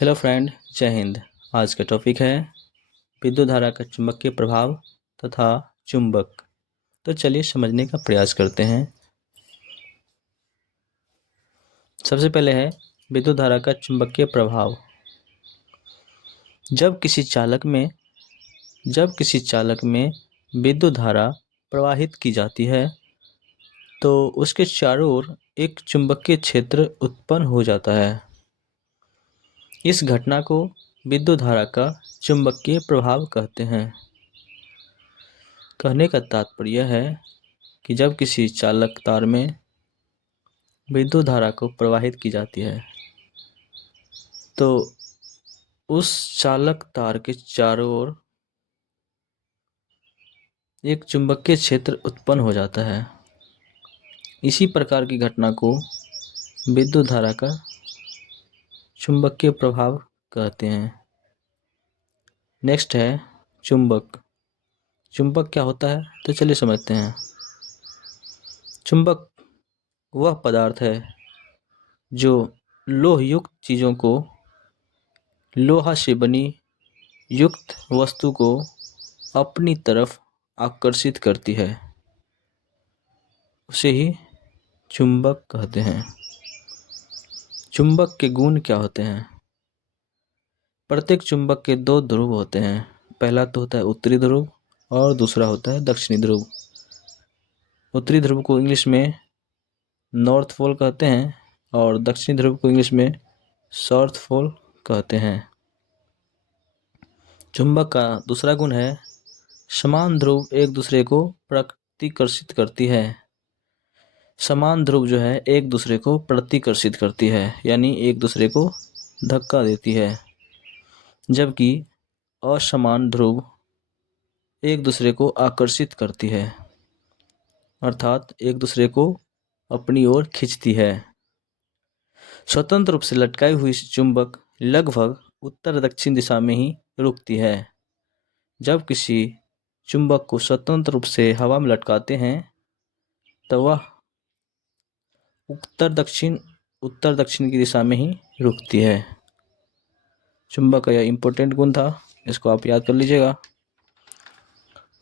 Hello friend, जय हिंद। आज का टॉपिक है विद्युत धारा का चुंबकीय प्रभाव तथा चुंबक। तो चलिए समझने का प्रयास करते हैं। सबसे पहले है विद्युत धारा का चुंबकीय प्रभाव। जब किसी चालक में विद्युत धारा प्रवाहित की जाती है तो उसके चारों ओर एक चुंबकीय क्षेत्र उत्पन्न हो जाता है। इस घटना को विद्युत धारा का चुंबकीय प्रभाव कहते हैं। कहने का तात्पर्य है कि जब किसी चालक तार में विद्युत धारा को प्रवाहित की जाती है तो उस चालक तार के चारों ओर एक चुंबकीय क्षेत्र उत्पन्न हो जाता है। इसी प्रकार की घटना को विद्युत धारा का चुंबकीय प्रभाव कहते हैं। नेक्स्ट है चुंबक। चुंबक क्या होता है तो चलिए समझते हैं। चुंबक वह पदार्थ है जो लोह युक्त चीज़ों को, लोहा से बनी युक्त वस्तु को अपनी तरफ आकर्षित करती है, उसे ही चुंबक कहते हैं। चुंबक के गुण क्या होते हैं? प्रत्येक चुंबक के दो ध्रुव होते हैं। पहला तो होता है उत्तरी ध्रुव और दूसरा होता है दक्षिणी ध्रुव। उत्तरी ध्रुव को इंग्लिश में नॉर्थ पोल कहते हैं और दक्षिणी ध्रुव को इंग्लिश में साउथ पोल कहते हैं। चुंबक का दूसरा गुण है समान ध्रुव एक दूसरे को प्रतिकर्षित करती है। समान ध्रुव जो है एक दूसरे को प्रतिकर्षित करती है, यानी एक दूसरे को धक्का देती है, जबकि असमान ध्रुव एक दूसरे को आकर्षित करती है, अर्थात एक दूसरे को अपनी ओर खींचती है। स्वतंत्र रूप से लटकाई हुई चुंबक लगभग उत्तर दक्षिण दिशा में ही रुकती है। जब किसी चुंबक को स्वतंत्र रूप से हवा में लटकाते हैं तो वह उत्तर दक्षिण की दिशा में ही रुकती है। चुंबक का यह इंपॉर्टेंट गुण था, इसको आप याद कर लीजिएगा।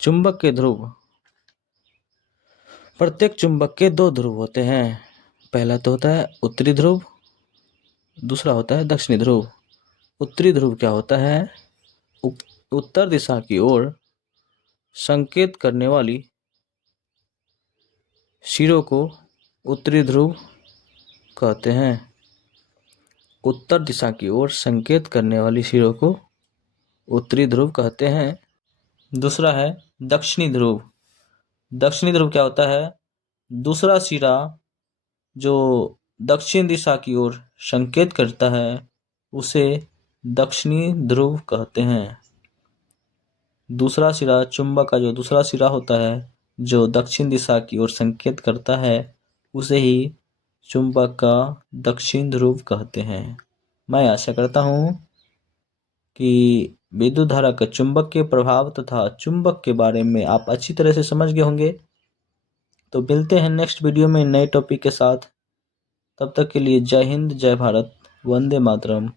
चुंबक के ध्रुव। प्रत्येक चुंबक के दो ध्रुव होते हैं। पहला तो होता है उत्तरी ध्रुव, दूसरा होता है दक्षिणी ध्रुव। उत्तरी ध्रुव क्या होता है? उत्तर दिशा की ओर संकेत करने वाली सिरों को उत्तरी ध्रुव कहते हैं। उत्तर दिशा की ओर संकेत करने वाली सिरों को उत्तरी ध्रुव कहते हैं। दूसरा है दक्षिणी ध्रुव। दक्षिणी ध्रुव क्या होता है? दूसरा सिरा जो दक्षिण दिशा की ओर संकेत करता है उसे दक्षिणी ध्रुव कहते हैं। दूसरा सिरा, चुंबक का जो दूसरा सिरा होता है जो दक्षिण दिशा की ओर संकेत करता है उसे ही चुंबक का दक्षिण ध्रुव कहते हैं। मैं आशा करता हूँ कि विद्युत धारा का चुंबक के प्रभाव तथा चुंबक के बारे में आप अच्छी तरह से समझ गए होंगे। तो मिलते हैं नेक्स्ट वीडियो में नए टॉपिक के साथ। तब तक के लिए जय हिंद, जय भारत, वंदे मातरम।